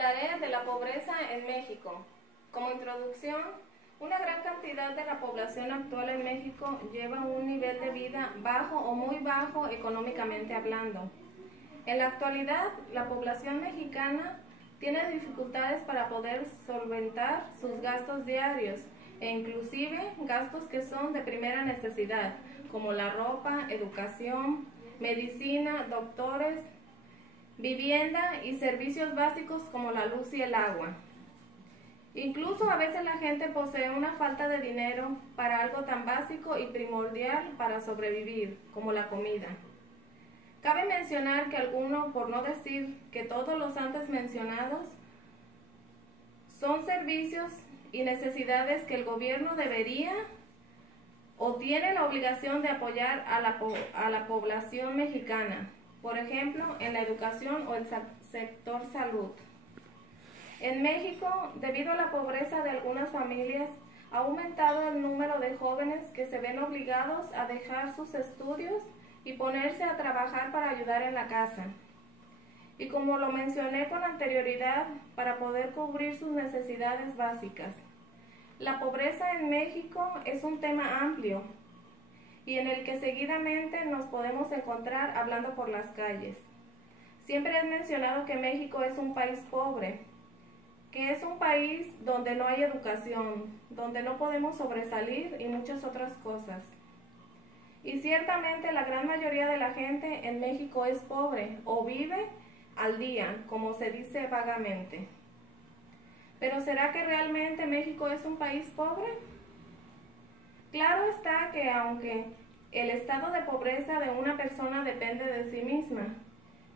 Hablaré de la pobreza en México. Como introducción, una gran cantidad de la población actual en México lleva un nivel de vida bajo o muy bajo económicamente hablando. En la actualidad, la población mexicana tiene dificultades para poder solventar sus gastos diarios e inclusive gastos que son de primera necesidad, como la ropa, educación, medicina, doctores, vivienda y servicios básicos como la luz y el agua. Incluso a veces la gente posee una falta de dinero para algo tan básico y primordial para sobrevivir, como la comida. Cabe mencionar que algunos, por no decir que todos los antes mencionados, son servicios y necesidades que el gobierno debería o tiene la obligación de apoyar a la población mexicana, por ejemplo, en la educación o el sector salud. En México, debido a la pobreza de algunas familias, ha aumentado el número de jóvenes que se ven obligados a dejar sus estudios y ponerse a trabajar para ayudar en la casa. Y como lo mencioné con anterioridad, para poder cubrir sus necesidades básicas. La pobreza en México es un tema amplio y en el que seguidamente nos podemos encontrar hablando por las calles. Siempre he mencionado que México es un país pobre, que es un país donde no hay educación, donde no podemos sobresalir y muchas otras cosas. Y ciertamente la gran mayoría de la gente en México es pobre o vive al día, como se dice vagamente. Pero ¿será que realmente México es un país pobre? Claro está que aunque el estado de pobreza de una persona depende de sí misma,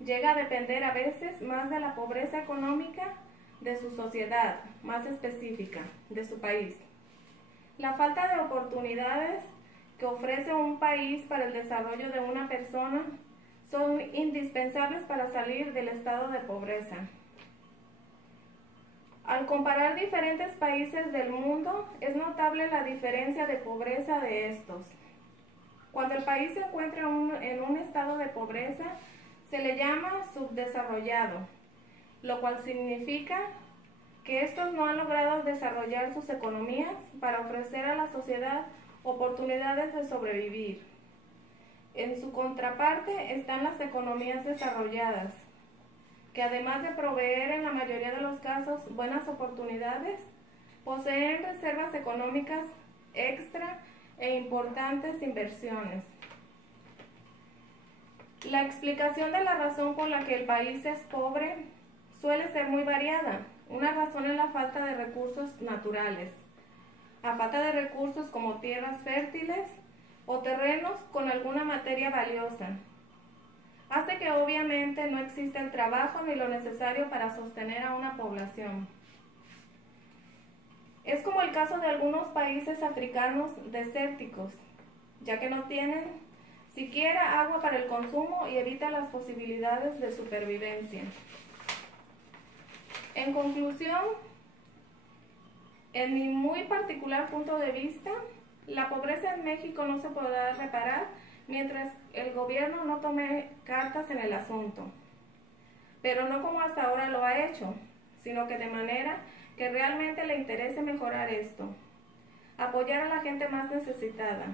llega a depender a veces más de la pobreza económica de su sociedad, más específica, de su país. La falta de oportunidades que ofrece un país para el desarrollo de una persona son indispensables para salir del estado de pobreza. Al comparar diferentes países del mundo, es notable la diferencia de pobreza de estos. Cuando el país se encuentra en un estado de pobreza, se le llama subdesarrollado, lo cual significa que estos no han logrado desarrollar sus economías para ofrecer a la sociedad oportunidades de sobrevivir. En su contraparte están las economías desarrolladas, que además de proveer en la mayoría de los casos buenas oportunidades, poseen reservas económicas extra e importantes inversiones. La explicación de la razón por la que el país es pobre suele ser muy variada. Una razón es la falta de recursos naturales, la falta de recursos como tierras fértiles o terrenos con alguna materia valiosa. Hace que obviamente no exista el trabajo ni lo necesario para sostener a una población. Es como el caso de algunos países africanos desérticos, ya que no tienen siquiera agua para el consumo y evita las posibilidades de supervivencia. En conclusión, en mi muy particular punto de vista, la pobreza en México no se podrá reparar mientras el gobierno no tome cartas en el asunto, pero no como hasta ahora lo ha hecho, sino que de manera que realmente le interese mejorar esto, apoyar a la gente más necesitada,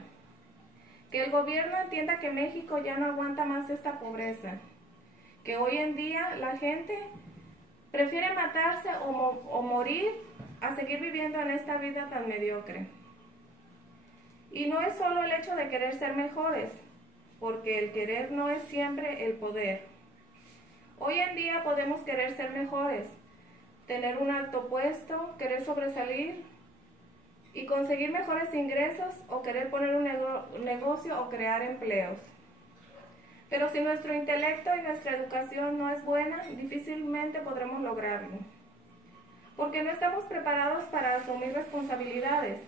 que el gobierno entienda que México ya no aguanta más esta pobreza, que hoy en día la gente prefiere matarse o morir a seguir viviendo en esta vida tan mediocre. Y no es solo el hecho de querer ser mejores, porque el querer no es siempre el poder. Hoy en día podemos querer ser mejores, tener un alto puesto, querer sobresalir y conseguir mejores ingresos o querer poner un negocio o crear empleos. Pero si nuestro intelecto y nuestra educación no es buena, difícilmente podremos lograrlo. Porque no estamos preparados para asumir responsabilidades.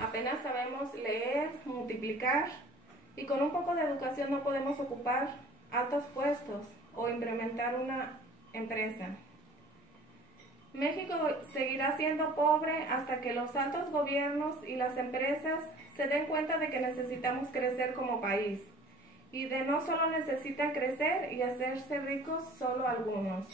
Apenas sabemos leer, multiplicar, y con un poco de educación no podemos ocupar altos puestos o implementar una empresa. México seguirá siendo pobre hasta que los altos gobiernos y las empresas se den cuenta de que necesitamos crecer como país y de no solo necesitan crecer y hacerse ricos solo algunos.